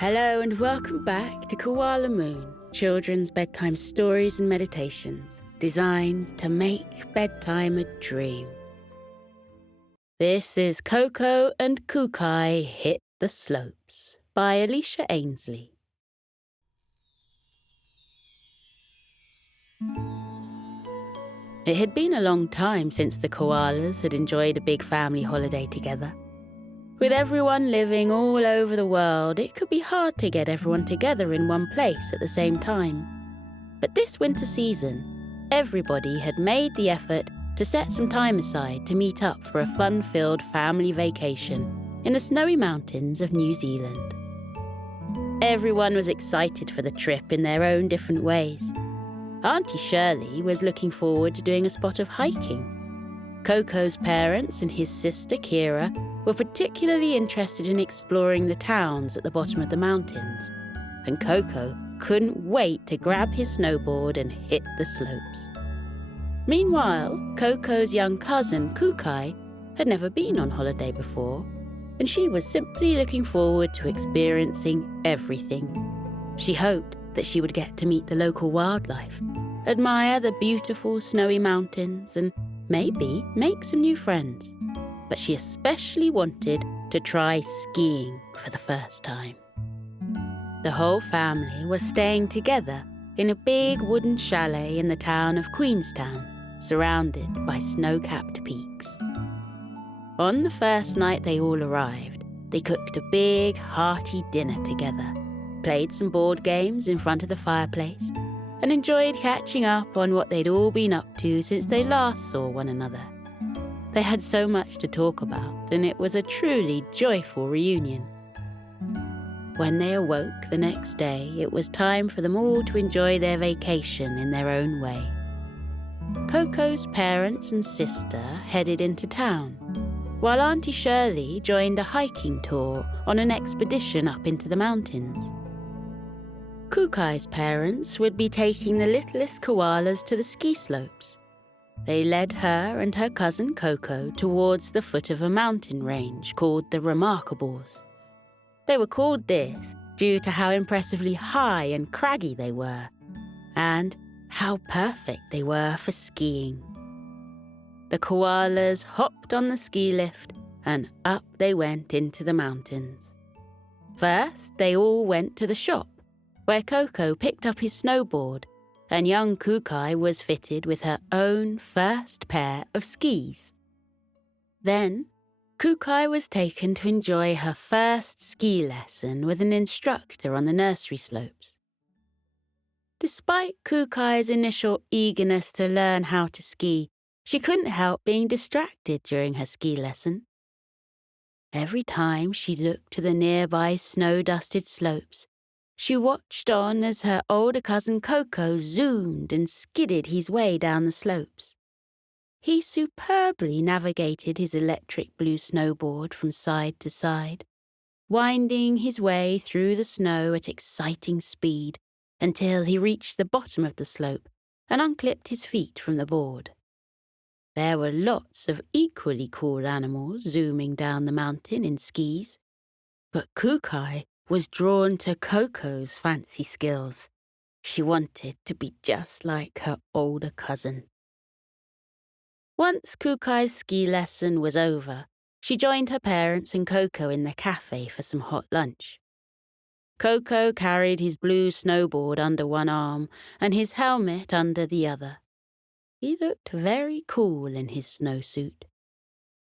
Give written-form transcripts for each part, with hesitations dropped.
Hello and welcome back to Koala Moon, children's bedtime stories and meditations designed to make bedtime a dream. This is Koko and Kookai Hit the Slopes by Alicia Ainsley. It had been a long time since the koalas had enjoyed a big family holiday together. With everyone living all over the world, it could be hard to get everyone together in one place at the same time. But this winter season, everybody had made the effort to set some time aside to meet up for a fun-filled family vacation in the snowy mountains of New Zealand. Everyone was excited for the trip in their own different ways. Auntie Shirley was looking forward to doing a spot of hiking. Koko's parents and his sister Kira were particularly interested in exploring the towns at the bottom of the mountains, and Koko couldn't wait to grab his snowboard and hit the slopes. Meanwhile, Koko's young cousin Kookai had never been on holiday before, and she was simply looking forward to experiencing everything. She hoped that she would get to meet the local wildlife, admire the beautiful snowy mountains, and maybe make some new friends. But she especially wanted to try skiing for the first time. The whole family was staying together in a big wooden chalet in the town of Queenstown, surrounded by snow-capped peaks. On the first night they all arrived, they cooked a big, hearty dinner together, played some board games in front of the fireplace, and enjoyed catching up on what they'd all been up to since they last saw one another. They had so much to talk about, and it was a truly joyful reunion. When they awoke the next day, it was time for them all to enjoy their vacation in their own way. Koko's parents and sister headed into town, while Auntie Shirley joined a hiking tour on an expedition up into the mountains. Kookai's parents would be taking the littlest koalas to the ski slopes. They led her and her cousin Koko towards the foot of a mountain range called the Remarkables. They were called this due to how impressively high and craggy they were, and how perfect they were for skiing. The koalas hopped on the ski lift and up they went into the mountains. First, they all went to the shop, where Koko picked up his snowboard, and young Kookai was fitted with her own first pair of skis. Then, Kookai was taken to enjoy her first ski lesson with an instructor on the nursery slopes. Despite Kookai's initial eagerness to learn how to ski, she couldn't help being distracted during her ski lesson. Every time she looked to the nearby snow-dusted slopes, she watched on as her older cousin Koko zoomed and skidded his way down the slopes. He superbly navigated his electric blue snowboard from side to side, winding his way through the snow at exciting speed until he reached the bottom of the slope and unclipped his feet from the board. There were lots of equally cool animals zooming down the mountain in skis, but Kookai was drawn to Koko's fancy skills. She wanted to be just like her older cousin. Once Kookai's ski lesson was over, she joined her parents and Koko in the cafe for some hot lunch. Koko carried his blue snowboard under one arm and his helmet under the other. He looked very cool in his snowsuit.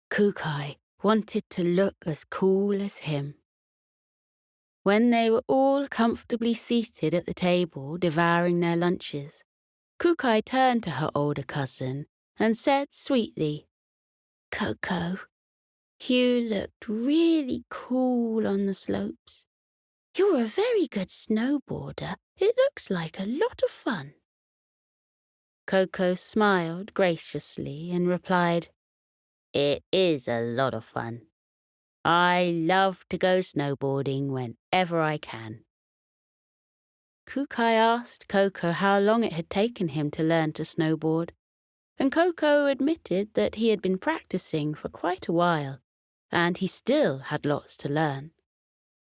Kookai wanted to look as cool as him. When they were all comfortably seated at the table devouring their lunches, Kookai turned to her older cousin and said sweetly, "Koko, you looked really cool on the slopes. You're a very good snowboarder. It looks like a lot of fun." Koko smiled graciously and replied, "It is a lot of fun. I love to go snowboarding whenever I can." Kookai asked Koko how long it had taken him to learn to snowboard, and Koko admitted that he had been practicing for quite a while, and he still had lots to learn.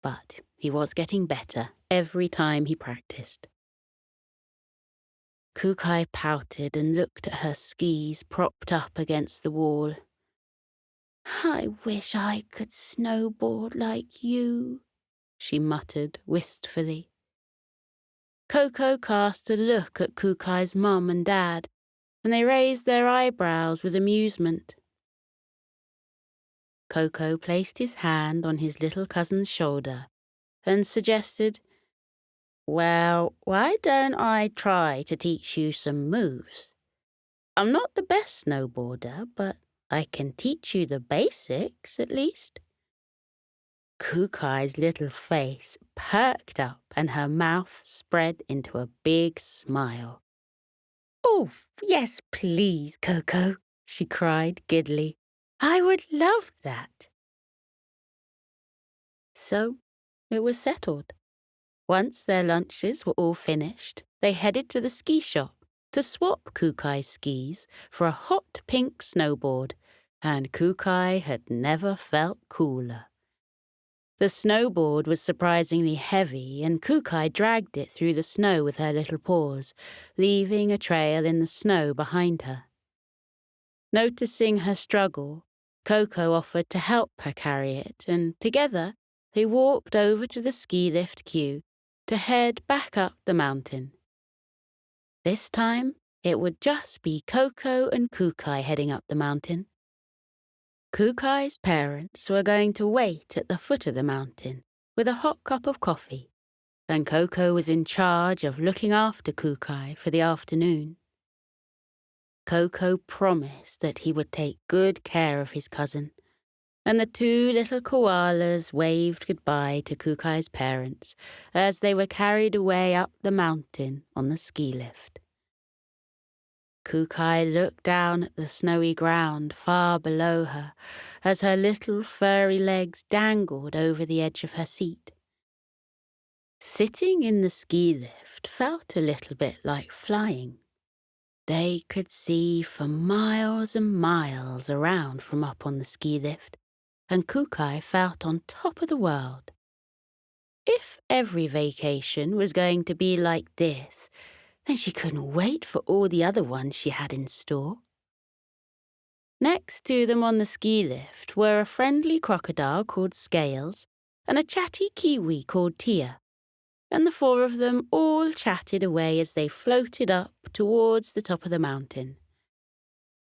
But He was getting better every time he practiced. Kookai pouted and looked at her skis propped up against the wall. "I wish I could snowboard like you," she muttered wistfully. Koko cast a look at Kookai's mum and dad, and they raised their eyebrows with amusement. Koko placed his hand on his little cousin's shoulder and suggested, "Well, why don't I try to teach you some moves? I'm not the best snowboarder, but I can teach you the basics, at least." Kookai's little face perked up and her mouth spread into a big smile. "Oh, yes, please, Koko," she cried giddily. "I would love that." So it was settled. Once their lunches were all finished, they headed to the ski shop to swap Kookai's skis for a hot pink snowboard, and Kookai had never felt cooler. The snowboard was surprisingly heavy, and Kookai dragged it through the snow with her little paws, leaving a trail in the snow behind her. Noticing her struggle, Koko offered to help her carry it, and together they walked over to the ski lift queue to head back up the mountain. This time, it would just be Koko and Kookai heading up the mountain. Kookai's parents were going to wait at the foot of the mountain with a hot cup of coffee, and Koko was in charge of looking after Kookai for the afternoon. Koko promised that he would take good care of his cousin, and the two little koalas waved goodbye to Kookai's parents as they were carried away up the mountain on the ski lift. Kookai looked down at the snowy ground far below her as her little furry legs dangled over the edge of her seat. Sitting in the ski lift felt a little bit like flying. They could see for miles and miles around from up on the ski lift, and Kookai felt on top of the world. If every vacation was going to be like this, then she couldn't wait for all the other ones she had in store. Next to them on the ski lift were a friendly crocodile called Scales and a chatty kiwi called Tia, and the four of them all chatted away as they floated up towards the top of the mountain.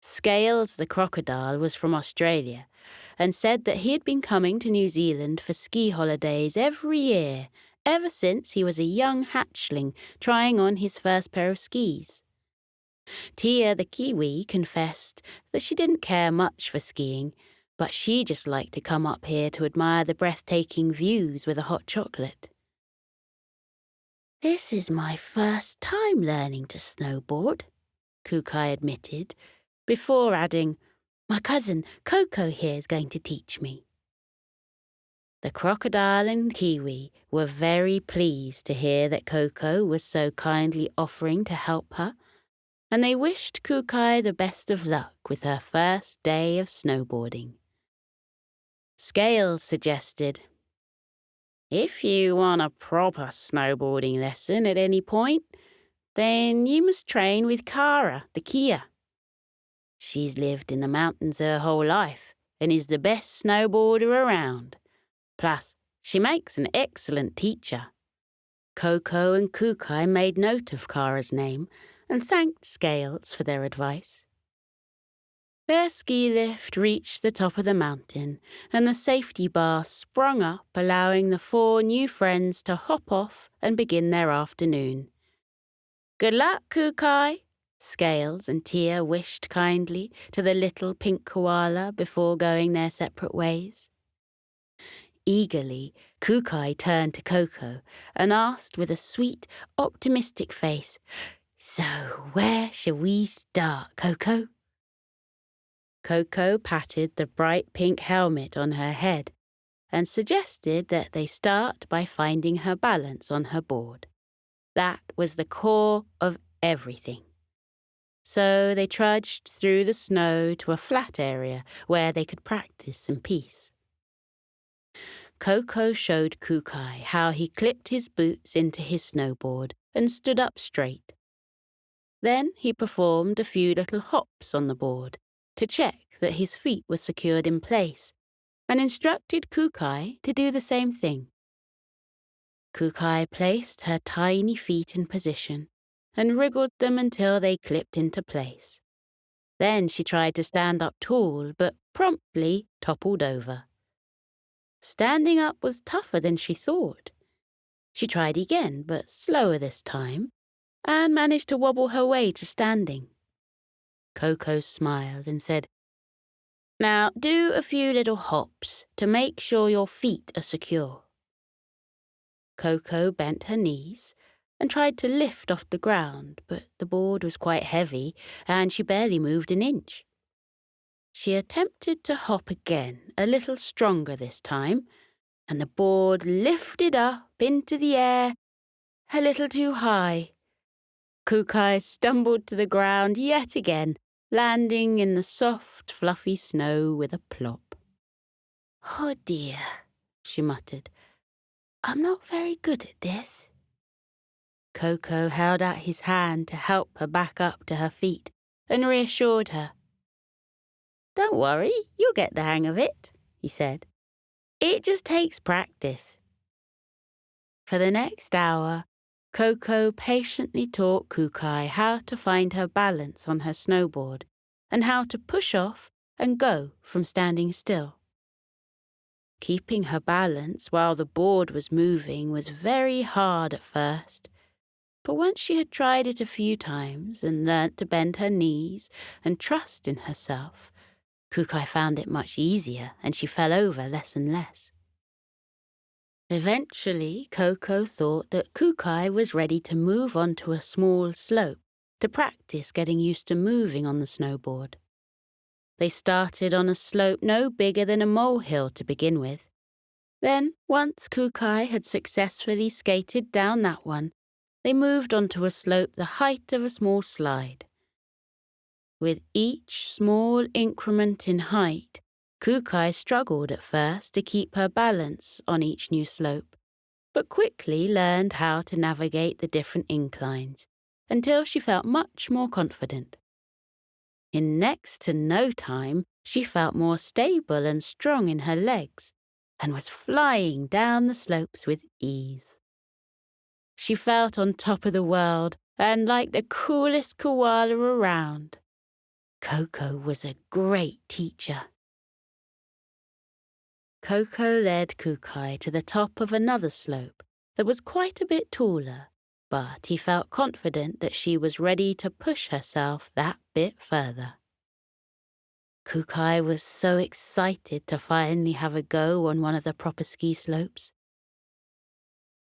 Scales the crocodile was from Australia and said that he had been coming to New Zealand for ski holidays every year ever since he was a young hatchling trying on his first pair of skis. Tia the kiwi confessed that she didn't care much for skiing, but she just liked to come up here to admire the breathtaking views with a hot chocolate. "This is my first time learning to snowboard," Kookai admitted, before adding, "My cousin Koko here is going to teach me." The crocodile and kiwi were very pleased to hear that Koko was so kindly offering to help her, and they wished Kookai the best of luck with her first day of snowboarding. Scales suggested, "If you want a proper snowboarding lesson at any point, then you must train with Kara, the Kia. She's lived in the mountains her whole life and is the best snowboarder around. Plus, she makes an excellent teacher." Koko and Kookai made note of Kara's name and thanked Scales for their advice. Their ski lift reached the top of the mountain, and the safety bar sprung up, allowing the four new friends to hop off and begin their afternoon. "Good luck, Kookai," Scales and Tia wished kindly to the little pink koala before going their separate ways. Eagerly, Kookai turned to Koko and asked with a sweet, optimistic face, "So where shall we start, Koko?" Koko patted the bright pink helmet on her head and suggested that they start by finding her balance on her board. That was the core of everything. So they trudged through the snow to a flat area where they could practice in peace. Koko showed Kookai how he clipped his boots into his snowboard and stood up straight. Then he performed a few little hops on the board to check that his feet were secured in place, and instructed Kookai to do the same thing. Kookai placed her tiny feet in position and wriggled them until they clipped into place. Then she tried to stand up tall, but promptly toppled over. Standing up was tougher than she thought. She tried again, but slower this time, and managed to wobble her way to standing. Koko smiled and said, "Now do a few little hops to make sure your feet are secure." Koko bent her knees and tried to lift off the ground, but the board was quite heavy and she barely moved an inch. She attempted to hop again, a little stronger this time, and the board lifted up into the air a little too high. Kookai stumbled to the ground yet again, landing in the soft, fluffy snow with a plop. "Oh dear," she muttered. "I'm not very good at this." Koko held out his hand to help her back up to her feet and reassured her. "Don't worry, you'll get the hang of it," he said. "It just takes practice." For the next hour, Koko patiently taught Kookai how to find her balance on her snowboard and how to push off and go from standing still. Keeping her balance while the board was moving was very hard at first, but once she had tried it a few times and learnt to bend her knees and trust in herself, Kookai found it much easier and she fell over less and less. Eventually, Koko thought that Kookai was ready to move onto a small slope to practice getting used to moving on the snowboard. They started on a slope no bigger than a molehill to begin with. Then, once Kookai had successfully skated down that one, they moved onto a slope the height of a small slide. With each small increment in height, Kookai struggled at first to keep her balance on each new slope, but quickly learned how to navigate the different inclines until she felt much more confident. In next to no time, she felt more stable and strong in her legs and was flying down the slopes with ease. She felt on top of the world and like the coolest koala around. Koko was a great teacher. Koko led Kookai to the top of another slope that was quite a bit taller, but he felt confident that she was ready to push herself that bit further. Kookai was so excited to finally have a go on one of the proper ski slopes.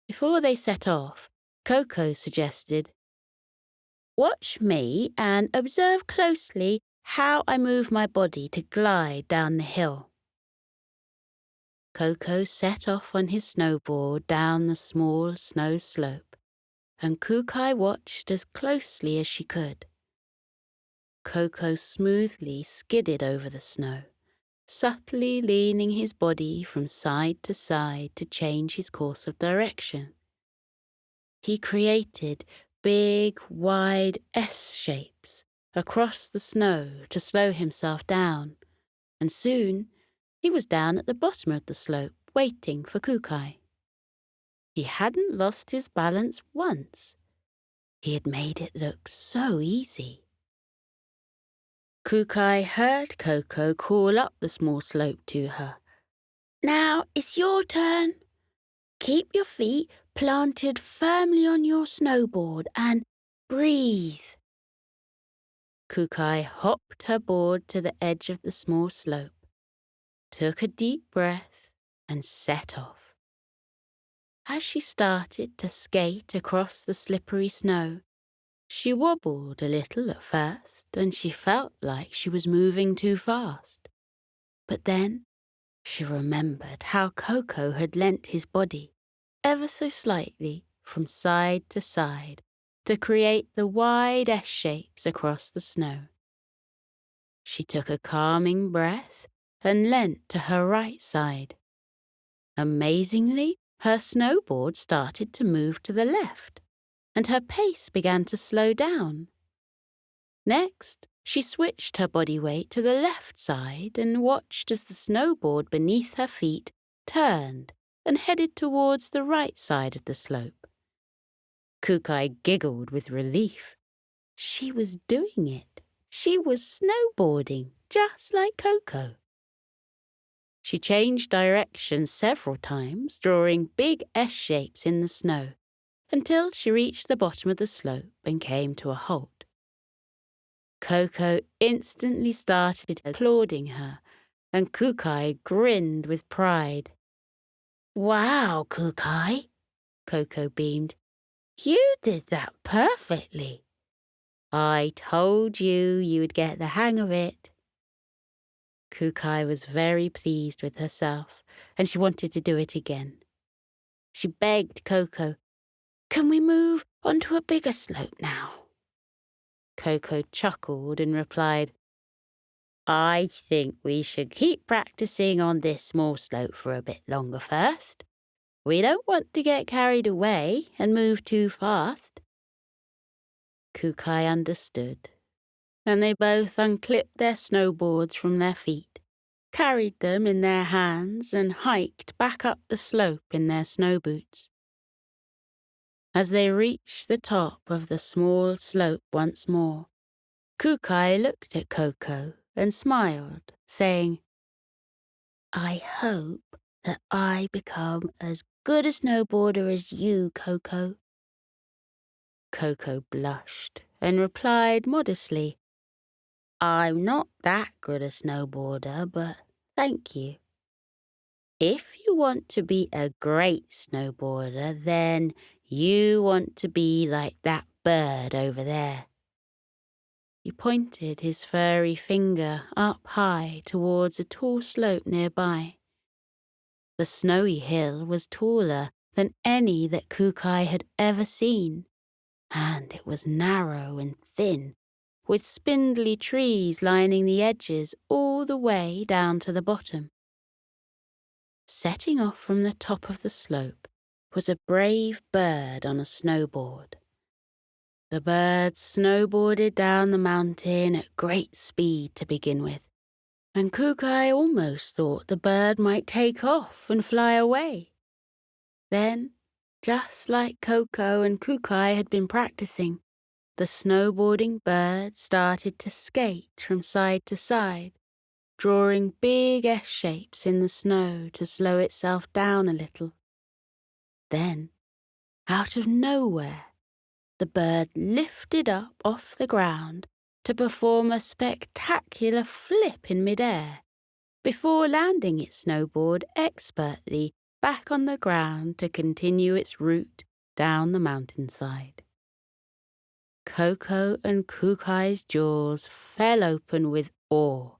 Before they set off, Koko suggested, "Watch me and observe closely how I move my body to glide down the hill." Koko set off on his snowboard down the small snow slope, and Kookai watched as closely as she could. Koko smoothly skidded over the snow, subtly leaning his body from side to side to change his course of direction. He created big, wide S shapes across the snow to slow himself down, and soon he was down at the bottom of the slope, waiting for Kookai. He hadn't lost his balance once. He had made it look so easy. Kookai heard Koko call up the small slope to her. "Now it's your turn. Keep your feet planted firmly on your snowboard and breathe." Kookai hopped her board to the edge of the small slope, took a deep breath, and set off. As she started to skate across the slippery snow, she wobbled a little at first and she felt like she was moving too fast. But then she remembered how Koko had leant his body ever so slightly from side to side to create the wide S shapes across the snow. She took a calming breath and leant to her right side. Amazingly, her snowboard started to move to the left, and her pace began to slow down. Next, she switched her body weight to the left side and watched as the snowboard beneath her feet turned and headed towards the right side of the slope. Kookai giggled with relief. She was doing it. She was snowboarding, just like Koko. She changed direction several times, drawing big S shapes in the snow, until she reached the bottom of the slope and came to a halt. Koko instantly started applauding her, and Kookai grinned with pride. "Wow, Kookai," Koko beamed. "You did that perfectly. I told you would get the hang of it." Kookai was very pleased with herself, and she wanted to do it again. She begged Koko, "Can we move onto a bigger slope now?" Koko chuckled and replied, "I think we should keep practicing on this small slope for a bit longer first. We don't want to get carried away and move too fast." Kookai understood, and they both unclipped their snowboards from their feet, carried them in their hands, and hiked back up the slope in their snow boots. As they reached the top of the small slope once more, Kookai looked at Koko and smiled, saying, "I hope that I become as good a snowboarder as you, Koko." Koko blushed and replied modestly, "I'm not that good a snowboarder, but thank you. If you want to be a great snowboarder, then you want to be like that bird over there." He pointed his furry finger up high towards a tall slope nearby. The snowy hill was taller than any that Kookai had ever seen, and it was narrow and thin, with spindly trees lining the edges all the way down to the bottom. Setting off from the top of the slope was a brave bird on a snowboard. The bird snowboarded down the mountain at great speed to begin with, and Kookai almost thought the bird might take off and fly away. Then, just like Koko and Kookai had been practicing, the snowboarding bird started to skate from side to side, drawing big S shapes in the snow to slow itself down a little. Then, out of nowhere, the bird lifted up off the ground to perform a spectacular flip in midair before landing its snowboard expertly back on the ground to continue its route down the mountainside. Koko and Kookai's jaws fell open with awe,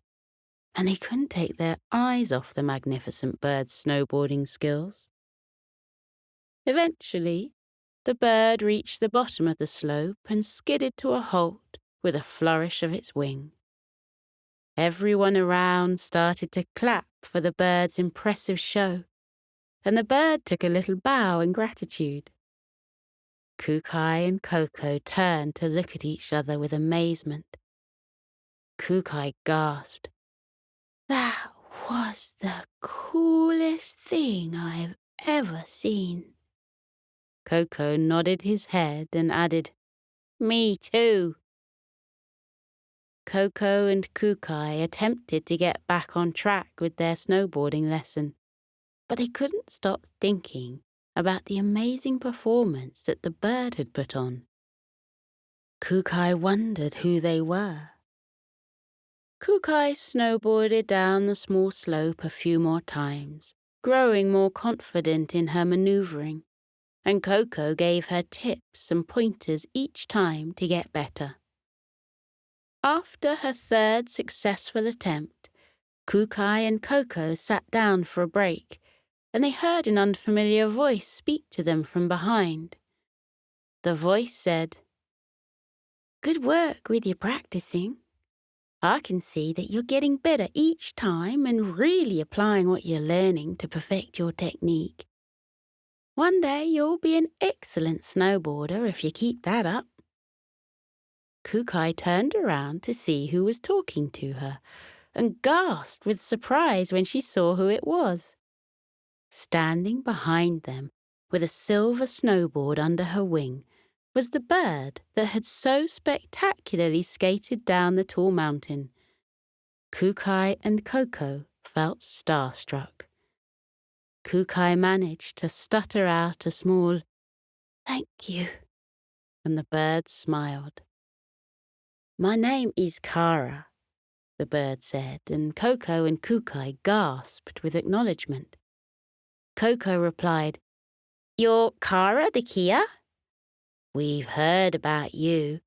and they couldn't take their eyes off the magnificent bird's snowboarding skills. Eventually, the bird reached the bottom of the slope and skidded to a halt with a flourish of its wing. Everyone around started to clap for the bird's impressive show, and the bird took a little bow in gratitude. Kookai and Koko turned to look at each other with amazement. Kookai gasped, "That was the coolest thing I've ever seen." Koko nodded his head and added, "Me too." Koko and Kookai attempted to get back on track with their snowboarding lesson, but they couldn't stop thinking about the amazing performance that the bird had put on. Kookai wondered who they were. Kookai snowboarded down the small slope a few more times, growing more confident in her maneuvering, and Koko gave her tips and pointers each time to get better. After her third successful attempt, Kookai and Koko sat down for a break, and they heard an unfamiliar voice speak to them from behind. The voice said, "Good work with your practicing. I can see that you're getting better each time and really applying what you're learning to perfect your technique. One day you'll be an excellent snowboarder if you keep that up." Kookai turned around to see who was talking to her and gasped with surprise when she saw who it was. Standing behind them, with a silver snowboard under her wing, was the bird that had so spectacularly skated down the tall mountain. Kookai and Koko felt starstruck. Kookai managed to stutter out a small "thank you," and the bird smiled. "My name is Kara," the bird said, and Koko and Kookai gasped with acknowledgement. Koko replied, "You're Kara the Kia? We've heard about you.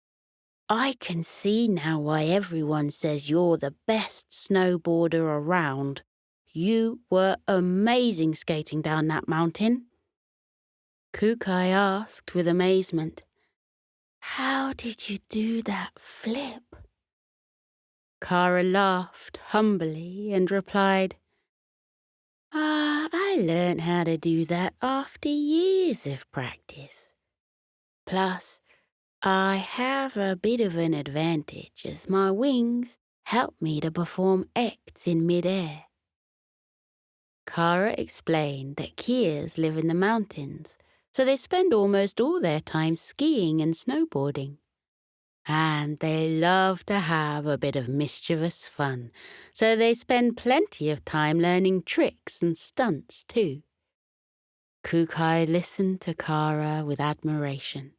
I can see now why everyone says you're the best snowboarder around. You were amazing skating down that mountain." Kookai asked with amazement, "How did you do that flip?" Kara laughed humbly and replied, "I learned how to do that after years of practice. Plus, I have a bit of an advantage as my wings help me to perform acts in midair." Kara explained that Kias live in the mountains, so they spend almost all their time skiing and snowboarding. And they love to have a bit of mischievous fun, so they spend plenty of time learning tricks and stunts too. Kookai listened to Kara with admiration.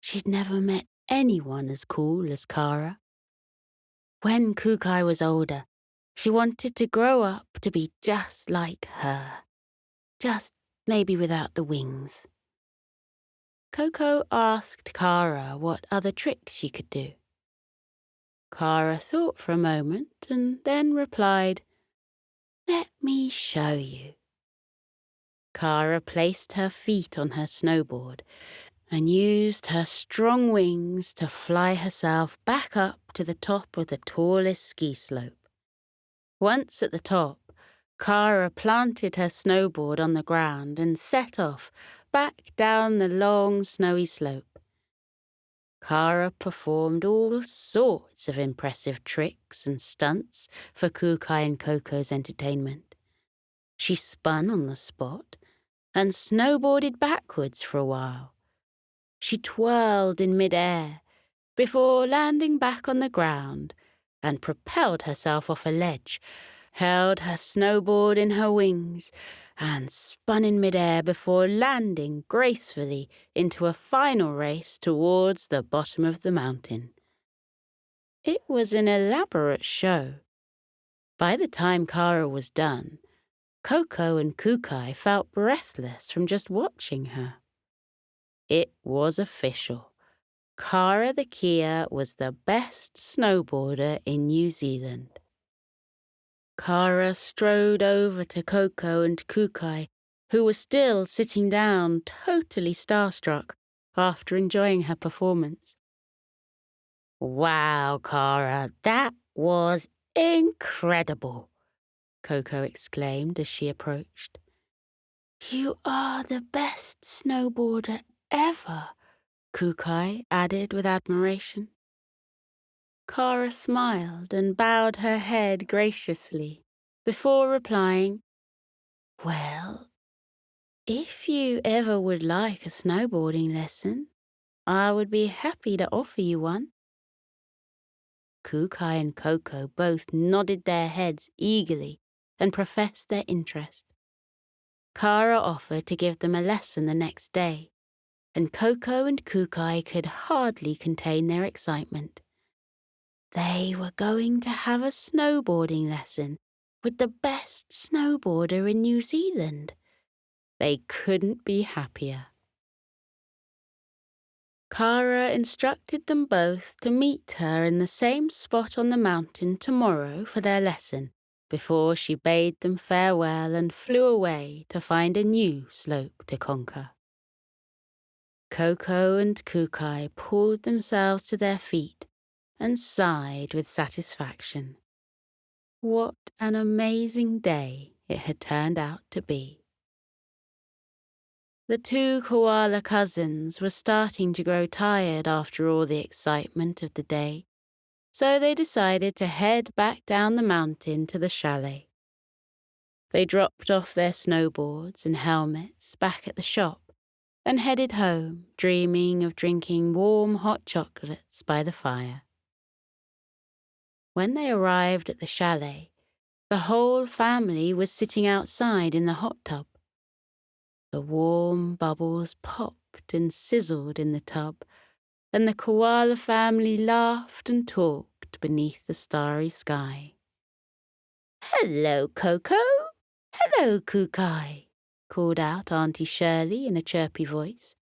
She'd never met anyone as cool as Kara. When Kookai was older, she wanted to grow up to be just like her, just maybe without the wings. Koko asked Kara what other tricks she could do. Kara thought for a moment and then replied, "Let me show you." Kara placed her feet on her snowboard and used her strong wings to fly herself back up to the top of the tallest ski slope. Once at the top, Kara planted her snowboard on the ground and set off back down the long snowy slope. Kara performed all sorts of impressive tricks and stunts for Kookai and Koko's entertainment. She spun on the spot and snowboarded backwards for a while. She twirled in midair before landing back on the ground and propelled herself off a ledge, held her snowboard in her wings, and spun in midair before landing gracefully into a final race towards the bottom of the mountain. It was an elaborate show. By the time Kara was done, Koko and Kookai felt breathless from just watching her. It was official. Kara the Kia was the best snowboarder in New Zealand. Kara strode over to Koko and Kookai, who were still sitting down, totally starstruck, after enjoying her performance. "Wow, Kara, that was incredible," Koko exclaimed as she approached. "You are the best snowboarder ever," Kookai added with admiration. Kara smiled and bowed her head graciously before replying, "Well, if you ever would like a snowboarding lesson, I would be happy to offer you one." Kookai and Koko both nodded their heads eagerly and professed their interest. Kara offered to give them a lesson the next day, and Koko and Kookai could hardly contain their excitement. They were going to have a snowboarding lesson with the best snowboarder in New Zealand. They couldn't be happier. Kara instructed them both to meet her in the same spot on the mountain tomorrow for their lesson, before she bade them farewell and flew away to find a new slope to conquer. Koko and Kookai pulled themselves to their feet and sighed with satisfaction. What an amazing day it had turned out to be. The two koala cousins were starting to grow tired after all the excitement of the day, so they decided to head back down the mountain to the chalet. They dropped off their snowboards and helmets back at the shop and headed home, dreaming of drinking warm hot chocolates by the fire. When they arrived at the chalet, the whole family was sitting outside in the hot tub. The warm bubbles popped and sizzled in the tub, and the koala family laughed and talked beneath the starry sky. "Hello, Koko! Hello, Kookai!" called out Auntie Shirley in a chirpy voice.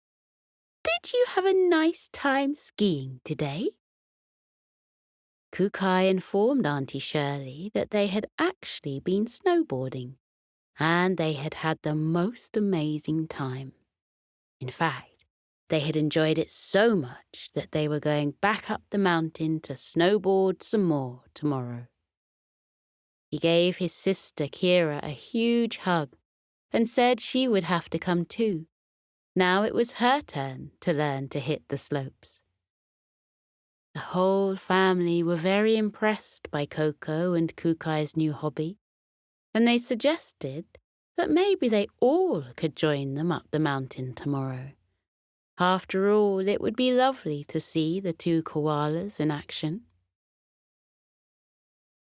"Did you have a nice time skiing today?" Kookai informed Auntie Shirley that they had actually been snowboarding, and they had had the most amazing time. In fact, they had enjoyed it so much that they were going back up the mountain to snowboard some more tomorrow. He gave his sister Kira a huge hug and said she would have to come too. Now it was her turn to learn to hit the slopes. The whole family were very impressed by Koko and Kookai's new hobby, and they suggested that maybe they all could join them up the mountain tomorrow. After all, it would be lovely to see the two koalas in action.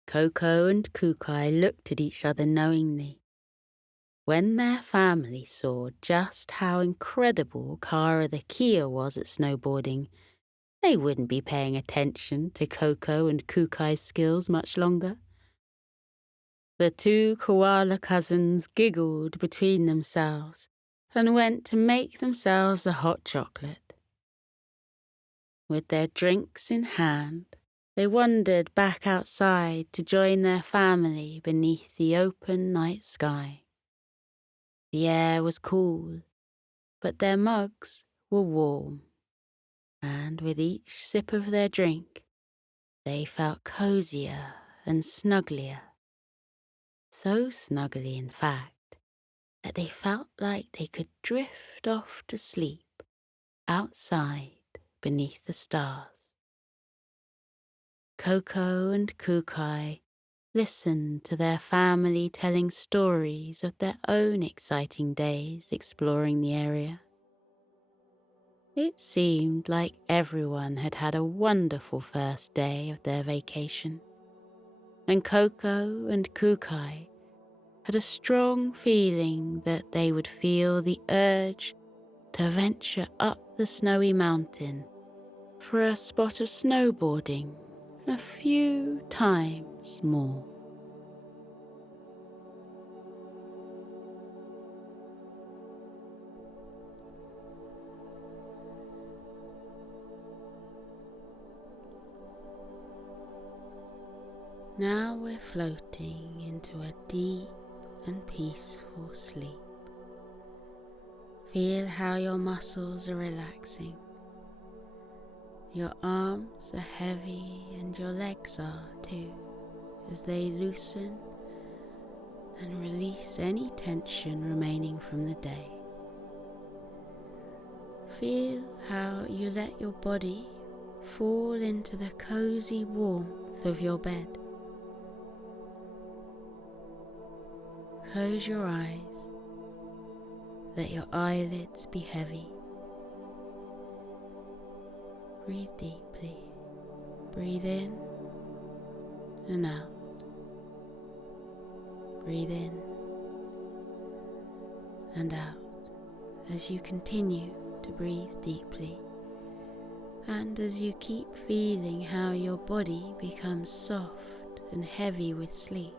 Koko and Kookai looked at each other knowingly. When their family saw just how incredible Kara the Kia was at snowboarding, they wouldn't be paying attention to Koko and Kookai's skills much longer. The two koala cousins giggled between themselves and went to make themselves a hot chocolate. With their drinks in hand, they wandered back outside to join their family beneath the open night sky. The air was cool, but their mugs were warm, and with each sip of their drink, they felt cozier and snugglier. So snuggly, in fact, that they felt like they could drift off to sleep outside beneath the stars. Koko and Kookai listened to their family telling stories of their own exciting days exploring the area. It seemed like everyone had had a wonderful first day of their vacation, and Koko and Kookai had a strong feeling that they would feel the urge to venture up the snowy mountain for a spot of snowboarding a few times more. Now we're floating into a deep and peaceful sleep. Feel how your muscles are relaxing. Your arms are heavy and your legs are too, as they loosen and release any tension remaining from the day. Feel how you let your body fall into the cozy warmth of your bed. Close your eyes. Let your eyelids be heavy. Breathe deeply. Breathe in and out. Breathe in and out as you continue to breathe deeply, and as you keep feeling how your body becomes soft and heavy with sleep.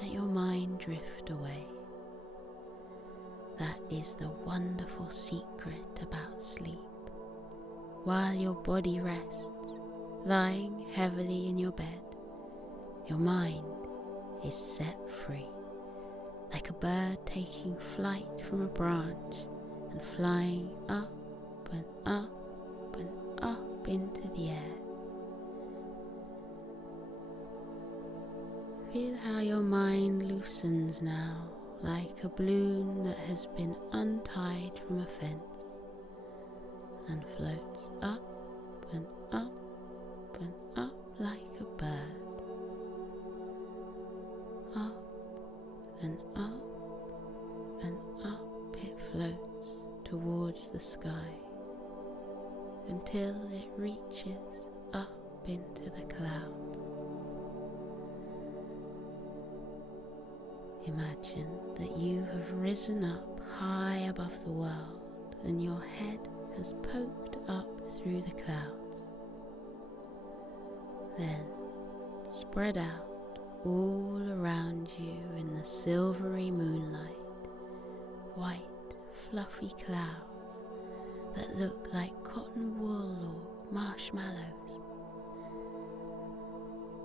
Let your mind drift away. That is the wonderful secret about sleep. While your body rests, lying heavily in your bed, your mind is set free, like a bird taking flight from a branch and flying up and up and up into the air. Feel how your mind loosens now, like a balloon that has been untied from a fence and floats up and up and up like a bird. Up and up and up it floats towards the sky until it reaches up into the clouds. Imagine that you have risen up high above the world and your head has poked up through the clouds. Then spread out all around you in the silvery moonlight, white fluffy clouds that look like cotton wool or marshmallows.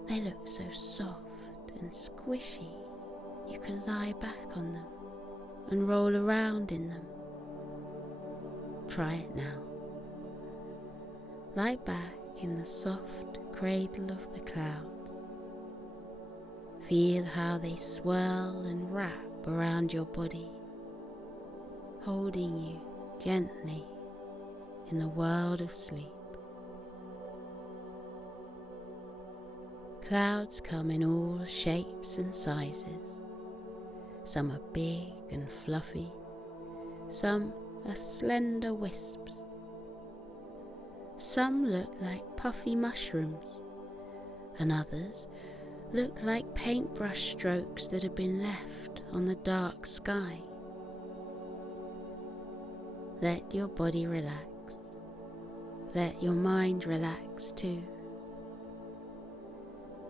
They look so soft and squishy you can lie back on them and roll around in them. Try it now. Lie back in the soft cradle of the clouds. Feel how they swirl and wrap around your body, holding you gently in the world of sleep. Clouds come in all shapes and sizes. Some are big and fluffy, some are slender wisps. Some look like puffy mushrooms, and others look like paintbrush strokes that have been left on the dark sky. Let your body relax. Let your mind relax too.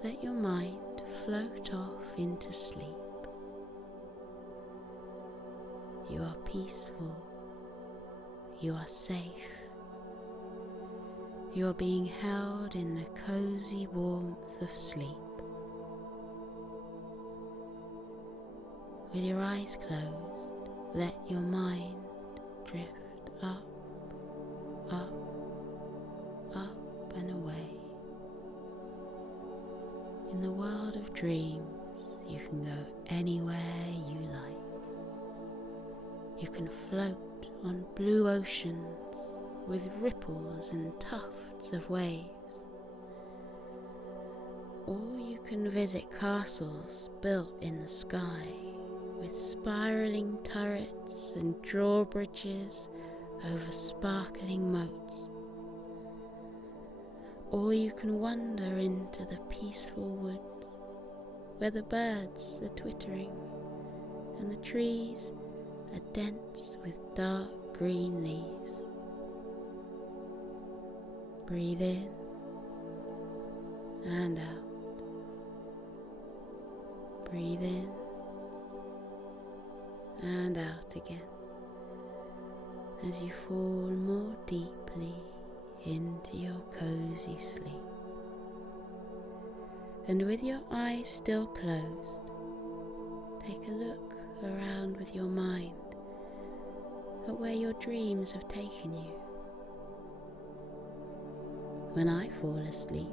Let your mind float off into sleep. You are peaceful. You are safe. You are being held in the cozy warmth of sleep. With your eyes closed, let your mind drift up, up, up and away. In the world of dreams, you can go anywhere you like. You can float on blue oceans with ripples and tufts of waves. Or you can visit castles built in the sky with spiraling turrets and drawbridges over sparkling moats. Or you can wander into the peaceful woods where the birds are twittering and the trees are dense with dark green leaves. Breathe in and out. Breathe in and out again as you fall more deeply into your cozy sleep. And with your eyes still closed, take a look around with your mind at where your dreams have taken you. When I fall asleep,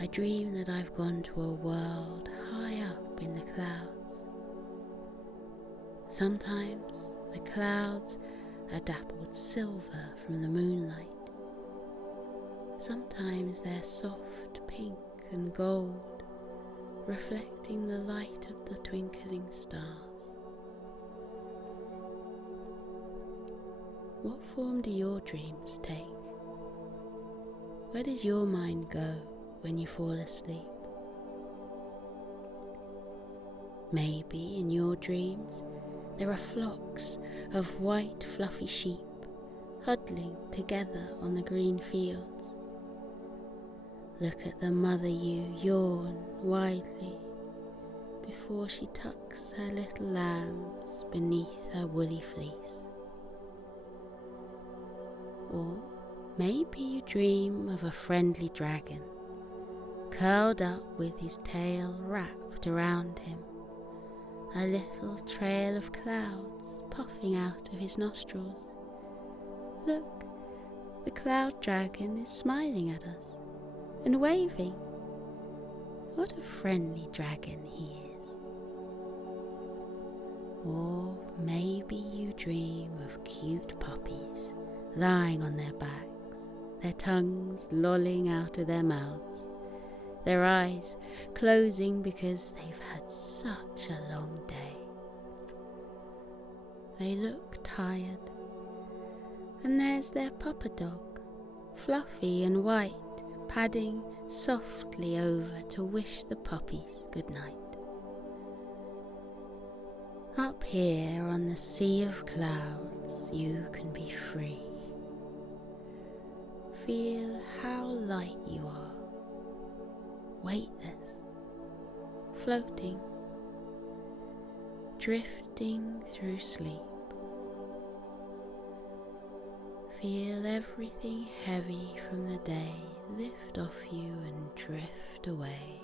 I dream that I've gone to a world high up in the clouds. Sometimes the clouds are dappled silver from the moonlight. Sometimes they're soft pink and gold, reflecting the light of the twinkling stars. What form do your dreams take? Where does your mind go when you fall asleep? Maybe in your dreams there are flocks of white fluffy sheep huddling together on the green fields. Look at the mother ewe yawn widely before she tucks her little lambs beneath her woolly fleece. Or maybe you dream of a friendly dragon, curled up with his tail wrapped around him, a little trail of clouds puffing out of his nostrils. Look, the cloud dragon is smiling at us and waving. What a friendly dragon he is. Or maybe you dream of cute puppies lying on their backs, their tongues lolling out of their mouths, their eyes closing because they've had such a long day. They look tired, and there's their papa dog, fluffy and white, padding softly over to wish the puppies good night. Up here on the sea of clouds, you can be free. Feel how light you are, weightless, floating, drifting through sleep. Feel everything heavy from the day lift off you and drift away,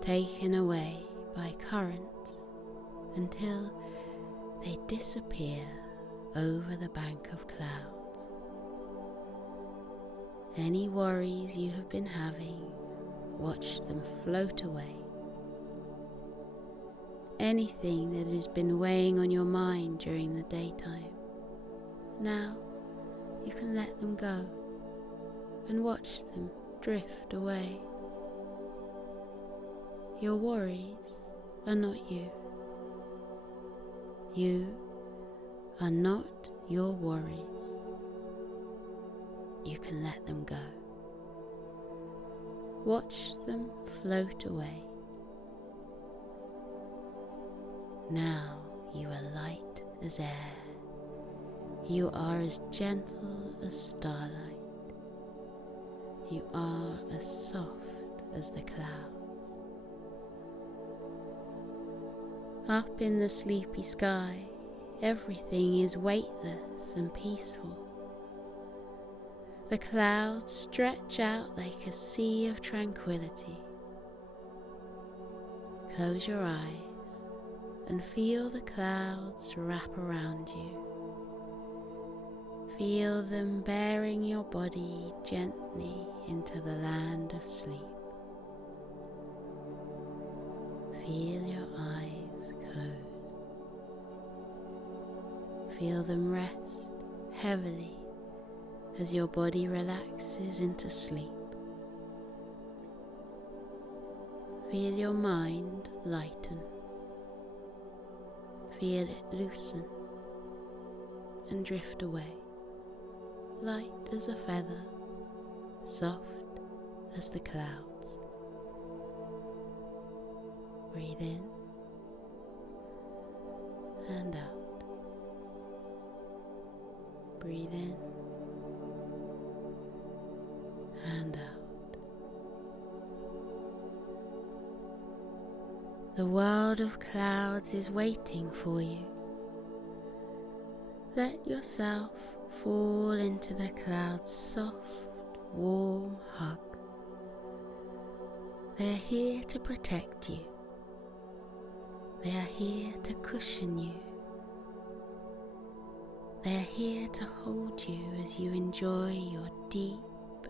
taken away by currents until they disappear over the bank of clouds. Any worries you have been having, watch them float away. Anything that has been weighing on your mind during the daytime, now you can let them go and watch them drift away. Your worries are not you. You are not your worries. You can let them go. Watch them float away. Now you are light as air. You are as gentle as starlight. You are as soft as the clouds. Up in the sleepy sky, everything is weightless and peaceful. The clouds stretch out like a sea of tranquility. Close your eyes and feel the clouds wrap around you. Feel them bearing your body gently into the land of sleep. Feel your eyes close. Feel them rest heavily as your body relaxes into sleep. Feel your mind lighten. Feel it loosen and drift away, light as a feather, soft as the clouds. Breathe in and out. Breathe in and out. The world of clouds is waiting for you. Let yourself fall into the clouds' soft, warm hug. They are here to protect you. They are here to cushion you. They are here to hold you as you enjoy your deep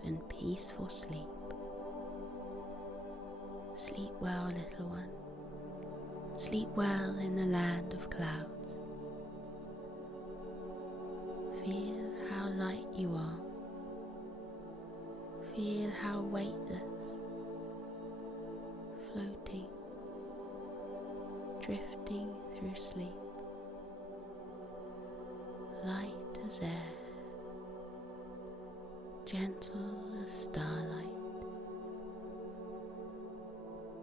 and peaceful sleep. Sleep well, little one. Sleep well in the land of clouds. Feel how light you are. Feel how weightless, floating, drifting through sleep. Light as air, gentle as starlight,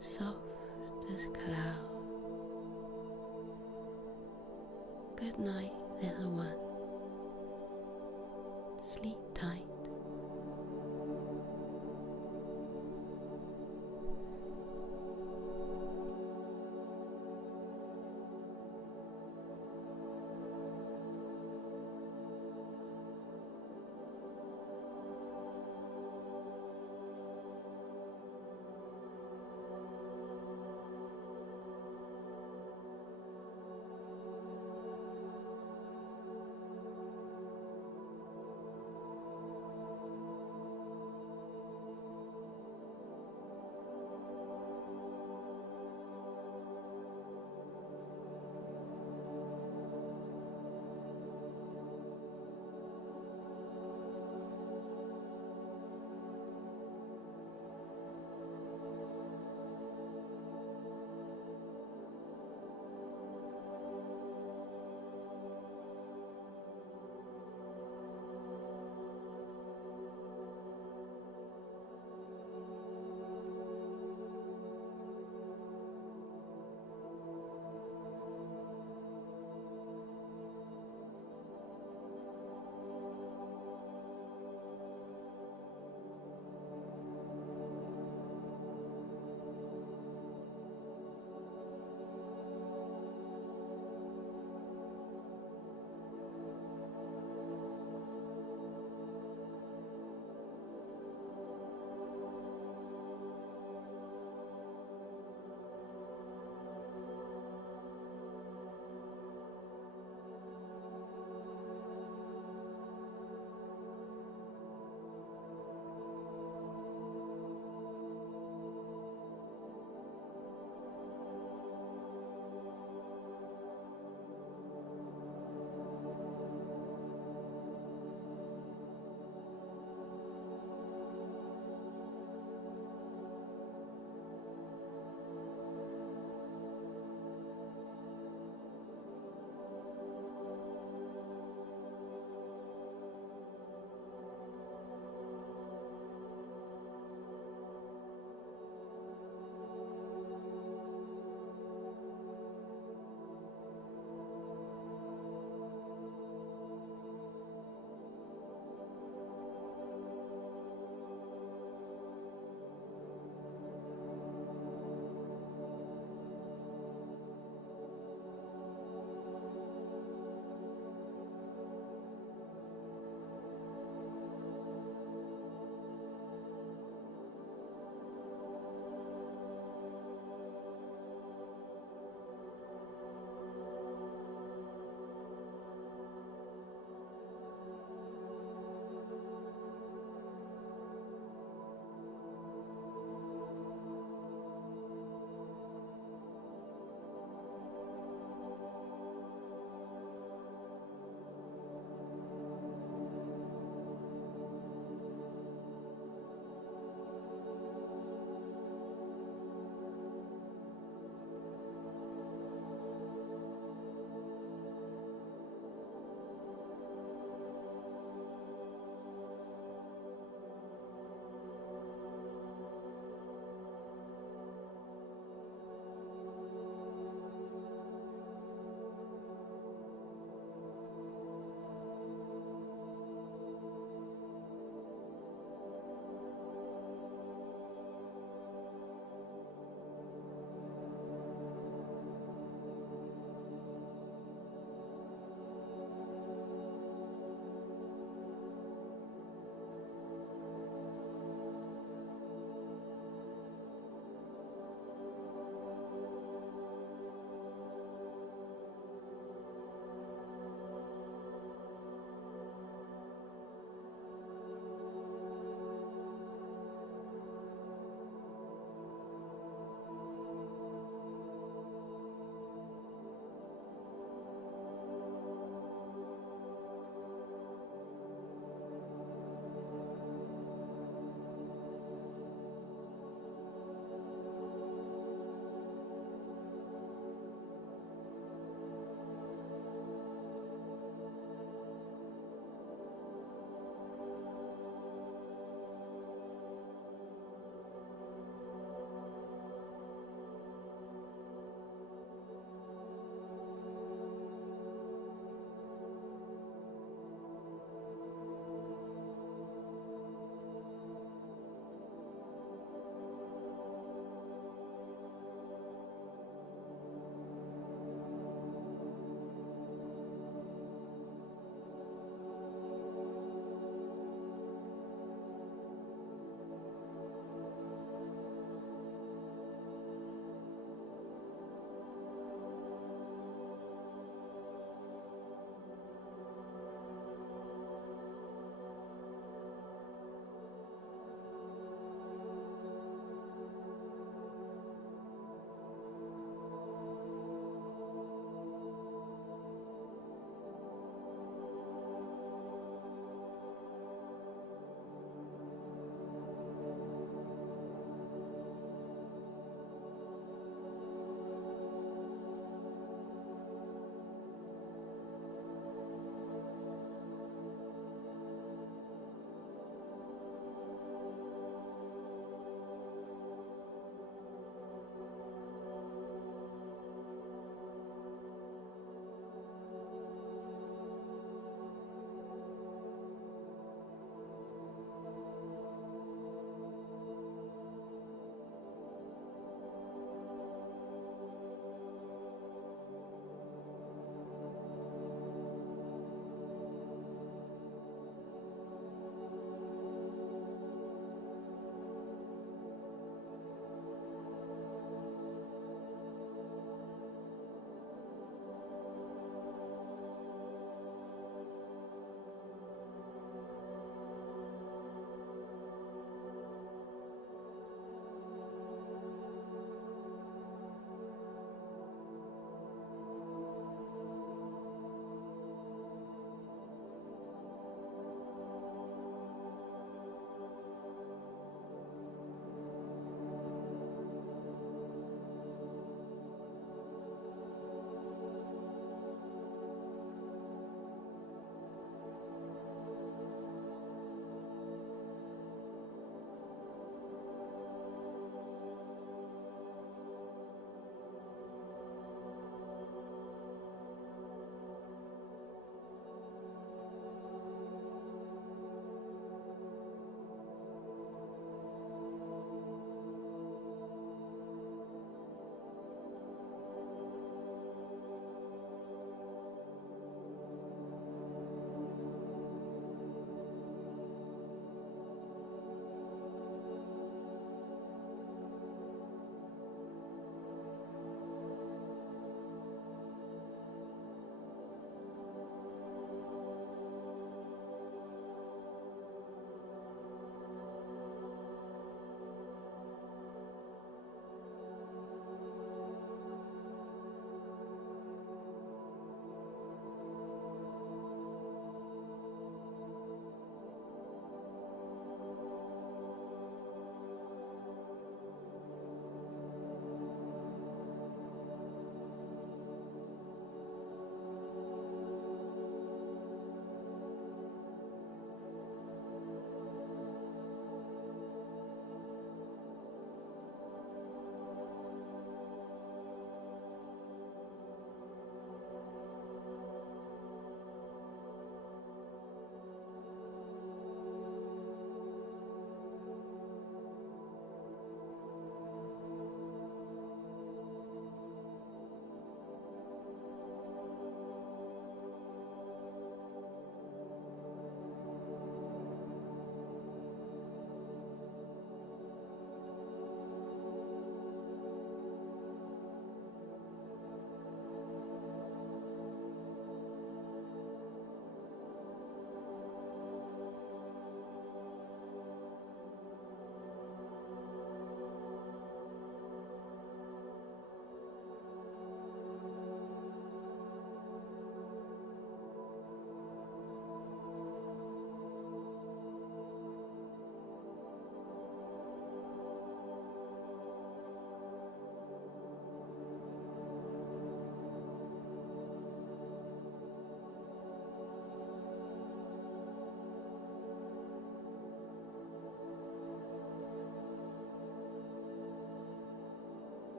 soft as clouds. Good night, little one. Sleep